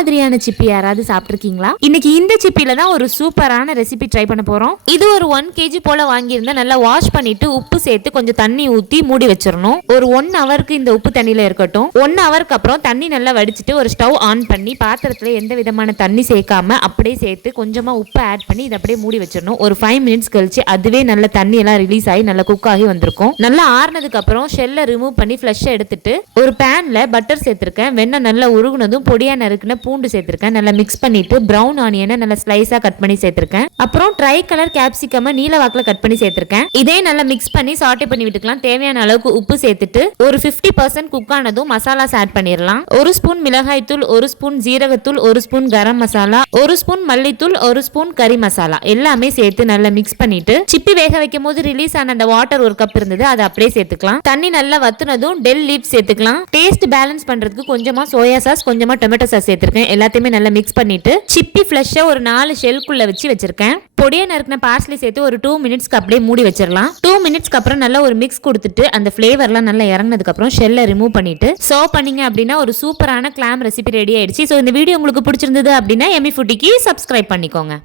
மாதிரியான சிப்பி யாராவது சாப்பிட்டுருக்கீங்களா? இன்னைக்கு இந்த சிப்பில தான் ஒரு சூப்பரான ரெசிபி ட்ரை பண்ண போறோம். இது ஒரு 1 kg போல வாங்கியிருந்தா நல்லா வாஷ் பண்ணிட்டு உப்பு சேர்த்து கொஞ்சம் தண்ணி ஊத்தி மூடி வச்சிடணும். ஒரு 1 ஹவருக்கு இந்த உப்பு தண்ணியில இருக்கட்டும். 1 ஹவருக்கு அப்புறம் தண்ணி நல்லா வடிச்சிட்டு ஒரு ஸ்டவ் ஆன் பண்ணி பாத்திரத்துல எந்த விதமான தண்ணி சேர்க்காம அப்படியே சேர்த்து கொஞ்சமா உப்பு ஆட் பண்ணி இதை அப்படியே மூடி வச்சிடணும். ஒரு 5 மினிட்ஸ் கழிச்சு அதுவே நல்ல தண்ணி எல்லாம் ரிலீஸ் ஆகி நல்லா குக் ஆகி வந்திருக்கும். நல்லா ஆறுனதுக்கு அப்புறம் ஷெல்லை ரிமூவ் பண்ணி ஃப்ளஷ் எடுத்துட்டு ஒரு பேன்ல பட்டர் சேர்த்திருக்கேன். வெண்ணெய் நல்லா உருகுனதும் பொடியா நறுக்குன பூண்டு சேர்த்திருக்கேன். நல்லா மிக்ஸ் பண்ணிட்டு பிரவுன் ஆனியனை நல்லா ஸ்லைஸா கட் பண்ணி சேர்த்திருக்கேன். அப்புறம் ட்ரை கலர் கேப்சிகம் நீல வாக்குல கட் பண்ணி சேர்த்திருக்கேன். இதே நல்லா மிக்ஸ் பண்ணி சாட்டே பண்ணி விட்டுக்கலாம். தேவையான அளவுக்கு உப்பு சேர்த்துட்டு ஒரு 50% குக் ஆனதும் மசாலாஸ் ஆட் பண்ணிடலாம். 1 ஸ்பூன் மிளகாய் தூள், 1 ஸ்பூன் ஜீரகத்தூள், 1 ஸ்பூன் கரம் மசாலா, 1 ஸ்பூன் மல்லித்தூள், 1 ஸ்பூன் கறி மசாலா எல்லாமே சேர்த்து நல்லா மிக்ஸ் பண்ணிட்டு சிப்பி வேக வைக்கும் போது ரிலீஸ் ஆன அந்த வாட்டர் 1 கப் இருந்தது அதை அப்படியே சேர்த்துக்கலாம். தண்ணி நல்லா வத்துனதும் டெல் லீவ்ஸ் சேர்த்துக்கலாம். டேஸ்ட் பேலன்ஸ் பண்றதுக்கு கொஞ்சமா சோயா சாஸ், கொஞ்சமா டொமேட்டோ சாஸ் சேர்த்திருக்கேன். எல்லாத்தையுமே நல்லா மிக்ஸ் பண்ணிட்டு சிப்பி ஃப்ளஷை ஒரு 4 ஷெல்குள்ள வச்சிருக்கேன். பொடியா நறுக்கின பார்ஸ்லி சேர்த்து ஒரு 2 மினிட்ஸ்க்கு அப்படியே மூடி வச்சிடலாம். 2 மினிட்ஸ்க்கு அப்புறம் நல்லா ஒரு மிக்ஸ் கொடுத்துட்டு அந்த ஃபிளேவர்லாம் நல்லா இறங்கினதுக்கு அப்புறம் ஷெல்லை ரிமூவ் பண்ணிட்டு சர்வ் பண்ணீங்க அப்படின்னா ஒரு சூப்பரான கிளாம் ரெசிபி ரெடி ஆயிடுச்சு. ஸோ இந்த வீடியோ உங்களுக்கு பிடிச்சிருந்தது அப்படின்னா எம்மி ஃபுட்டிக்கு சப்ஸ்கிரைப் பண்ணிக்கோங்க.